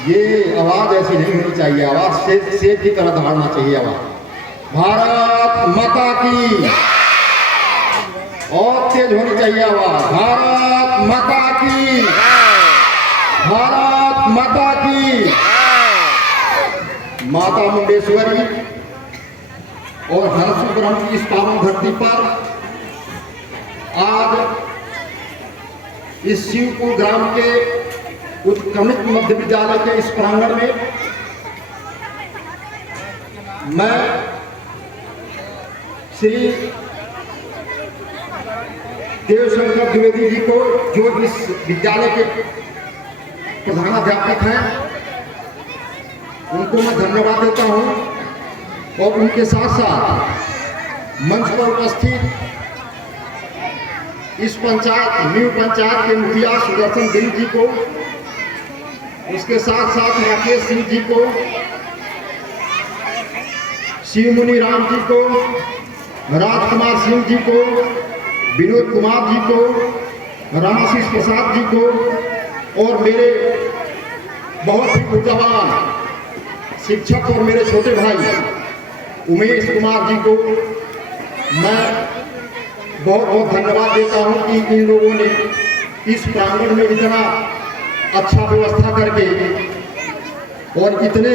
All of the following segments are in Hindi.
ये आवाज ऐसी नहीं होनी चाहिए, आवाज शेर की तरह दहाड़ना चाहिए आवाज। भारत माता की, और तेज होनी चाहिए आवाज। भारत माता की, भारत माता की। माता मुंडेश्वरी और हरसु ब्रह्म की इस पावन धरती पर आज इस शिवपुर ग्राम के उत्क्रमित मध्य विद्यालय के इस प्रांगण में मैं श्री देवशंकर द्विवेदी जी को, जो इस विद्यालय के प्रधानाध्यापक हैं, उनको मैं धन्यवाद देता हूं। और उनके साथ साथ मंच पर उपस्थित इस पंचायत, न्यू पंचायत के मुखिया सुदर्शन गिरी जी को, उसके साथ साथ राकेश सिंह जी को, शिवमुनि राम जी को, राजकुमार सिंह जी को, विनोद कुमार जी को, रामाशीष प्रसाद जी को, और मेरे बहुत ही ऊर्जावान शिक्षक और मेरे छोटे भाई उमेश कुमार जी को मैं बहुत बहुत धन्यवाद देता हूं कि इन लोगों ने इस प्रांगण में इतना अच्छा व्यवस्था करके और इतने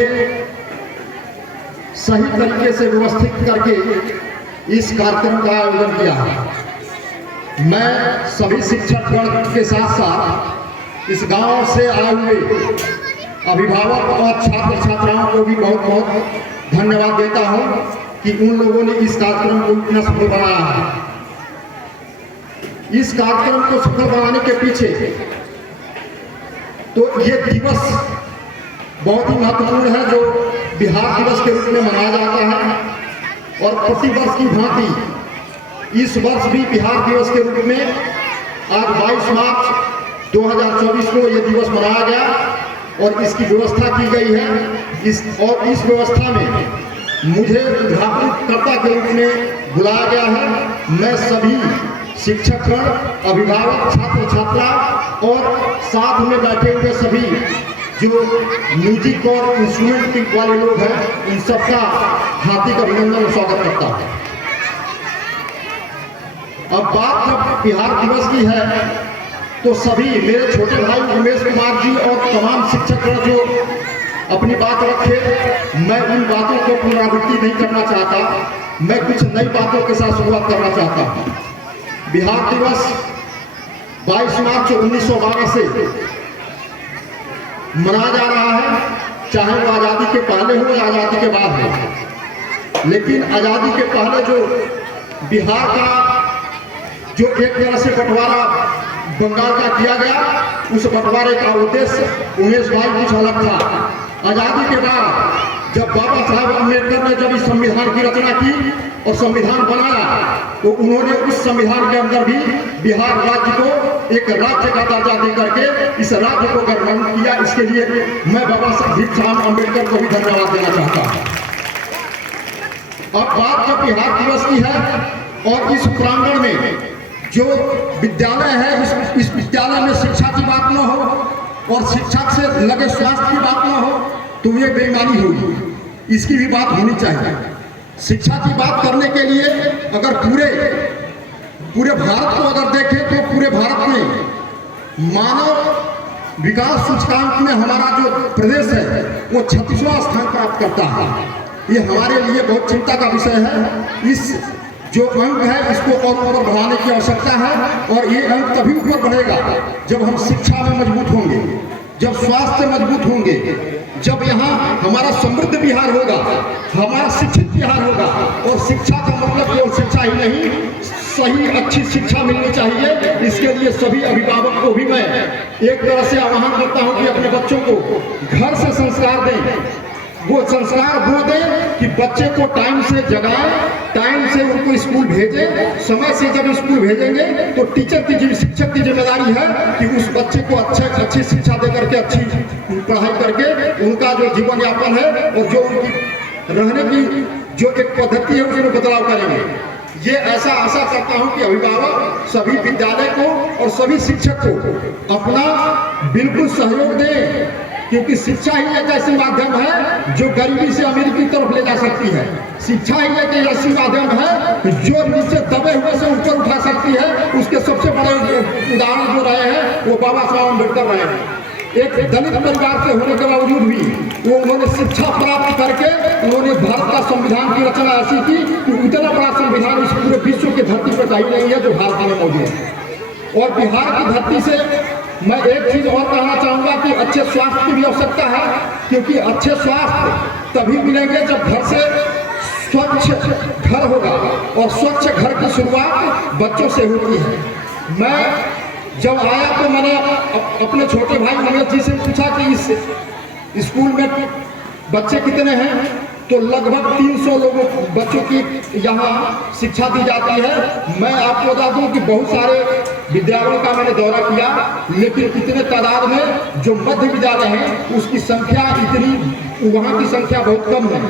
सही तरीके से व्यवस्थित करके इस कार्यक्रम का आयोजन किया है। मैं सभी शिक्षकगण के साथ साथ इस गांव से आए हुए अभिभावक और छात्र छात्राओं को भी बहुत बहुत धन्यवाद देता हूं कि उन लोगों ने इस कार्यक्रम को इतना सफल बनाया है। इस कार्यक्रम को सफल बनाने के पीछे तो ये दिवस बहुत ही महत्वपूर्ण है, जो बिहार दिवस के रूप में मनाया जाता है। और प्रतिवर्ष की भांति इस वर्ष भी बिहार दिवस के रूप में आज 22 मार्च 2024 को यह दिवस मनाया गया और इसकी व्यवस्था की गई है। इस व्यवस्था में मुझे उद्घाटनकर्ता के रूप में बुलाया गया है। मैं सभी शिक्षकगण, अभिभावक, छात्र छात्रा और साथ में बैठे हुए सभी जो म्यूजिक और इंस्ट्रूमेंट वाले लोग हैं, इन सबका हार्दिक अभिनंदन और स्वागत करता हूं। अब बात जब बिहार दिवस की है तो सभी मेरे छोटे भाई उमेश कुमार जी और तमाम शिक्षकगण जो अपनी बात रखे, मैं उन बातों को पुनरावृत्ति नहीं करना चाहता। मैं कुछ नई बातों के साथ शुरुआत करना चाहता हूं। बिहार दिवस 22 मार्च 1912 से मनाया जा रहा है, चाहे वो आज़ादी के पहले हो या आज़ादी के बाद हो। लेकिन आज़ादी के पहले जो बिहार का जो एक तरह से बंटवारा बंगाल का किया गया, उस बंटवारे का उद्देश्य उमेश भाई कुछ अलग था। आज़ादी के बाद जब बाबा साहब अम्बेडकर ने जब इस संविधान की रचना की और संविधान बनाया, तो उन्होंने उस संविधान के अंदर भी बिहार राज्य को एक राज्य का दर्जा देकर के इस राज्य को गठबंधन किया। इसके लिए मैं बाबा साहब अम्बेडकर को भी धन्यवाद देना चाहता हूँ। अब बात जब बिहार दिवस की है और इस प्रांगण में जो विद्यालय है, इस विद्यालय में शिक्षा की बात न हो और शिक्षा से लगे स्वास्थ्य की बात न हो तो ये बेईमानी होगी। इसकी भी बात होनी चाहिए। शिक्षा की बात करने के लिए अगर पूरे भारत को अगर देखें तो पूरे भारत में मानव विकास सूचकांक में हमारा जो प्रदेश है वो 36वां स्थान प्राप्त करता है। ये हमारे लिए बहुत चिंता का विषय है। इस जो अंक है इसको और ऊपर बढ़ाने की आवश्यकता है और ये अंक तभी ऊपर बढ़ेगा जब हम शिक्षा में मजबूत होंगे, जब स्वास्थ्य मजबूत होंगे, जब यहाँ हमारा समृद्ध बिहार होगा, हमारा शिक्षित बिहार होगा। और शिक्षा का मतलब केवल शिक्षा ही नहीं, सही अच्छी शिक्षा मिलनी चाहिए। इसके लिए सभी अभिभावक को भी मैं एक तरह से आह्वान करता हूँ कि अपने बच्चों को घर से संस्कार दें। वो संस्कार वो दें कि बच्चे को टाइम से जगाएं, टाइम से उनको स्कूल भेजें। समय से जब स्कूल भेजेंगे तो टीचर की, शिक्षक की जिम्मेदारी है कि उस बच्चे को अच्छी शिक्षा दे करके, अच्छी पढ़ाई करके उनका जो जीवन यापन है और जो उनकी रहने की जो एक पद्धति है उसमें बदलाव करेंगे। ये ऐसा आशा करता हूं कि अभिभावक सभी विद्यालय को और सभी शिक्षक को अपना बिल्कुल सहयोग दें क्योंकि शिक्षा ही एक ऐसी माध्यम है जो गरीबी से अमीरी की तरफ ले जा सकती है। शिक्षा ही एक ऐसी माध्यम है जो नीचे दबे हुए से ऊपर उठा सकती है। उसके सबसे बड़े उदाहरण जो रहे हैं वो बाबा साहब अम्बेडकर रहे हैं। एक दलित परिवार के होने के बावजूद भी वो उन्होंने शिक्षा प्राप्त करके उन्होंने भारत का संविधान की रचना ऐसी की कि उतना बड़ा संविधान इस पूरे विश्व की धरती पर कहीं नहीं है जो भारत में मौजूद है। और बिहार की धरती से मैं एक चीज और कहना चाहूंगा कि अच्छे स्वास्थ्य की भी आवश्यकता है, क्योंकि अच्छे स्वास्थ्य तभी मिलेंगे जब घर से स्वच्छ घर होगा, और स्वच्छ घर की शुरुआत बच्चों से होती है। मैं जब आया तो मैंने अपने छोटे भाई उमेश जी से पूछा कि इस स्कूल में बच्चे कितने हैं, तो लगभग 300 लोगों बच्चों की यहाँ शिक्षा दी जाती है। मैं आपको बता दूं कि बहुत सारे विद्यालयों का मैंने दौरा किया, लेकिन इतने तादाद में जो मध्य विद्यालय हैं उसकी संख्या इतनी, वहाँ की संख्या बहुत कम है।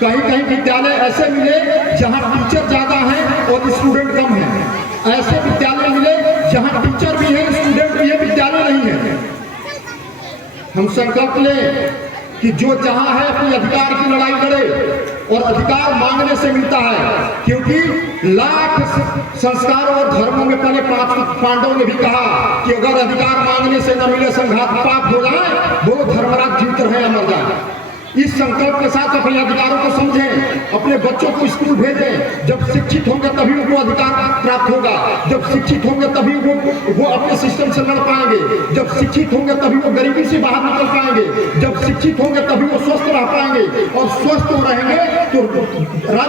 कहीं कहीं विद्यालय ऐसे मिले जहाँ टीचर ज़्यादा हैं और स्टूडेंट कम हैं। ऐसे विद्यालय मिले जहाँ टीचर भी है स्टूडेंट भी है, विद्यालय नहीं है। हम संकल्प लें कि जो जहां है अपने अधिकार की लड़ाई लड़े, और अधिकार मांगने से मिलता है, क्योंकि लाख संस्कार और धर्मों में पहले 5 पांडवों ने भी कहा कि अगर अधिकार मांगने से न मिले संघात पाप हो जाए, वो धर्मराज जीवित रहे या मर जाए। इस संकल्प के साथ अपने अधिकारों को समझें, अपने बच्चों को स्कूल भेजें। जब शिक्षित होंगे तभी उनको अधिकार प्राप्त होगा, जब शिक्षित होंगे तभी वो अपने सिस्टम से लड़ पाएंगे, जब शिक्षित होंगे तभी वो गरीबी से बाहर निकल पाएंगे, जब शिक्षित होंगे तभी वो स्वस्थ रह पाएंगे, और स्वस्थ रहेंगे तो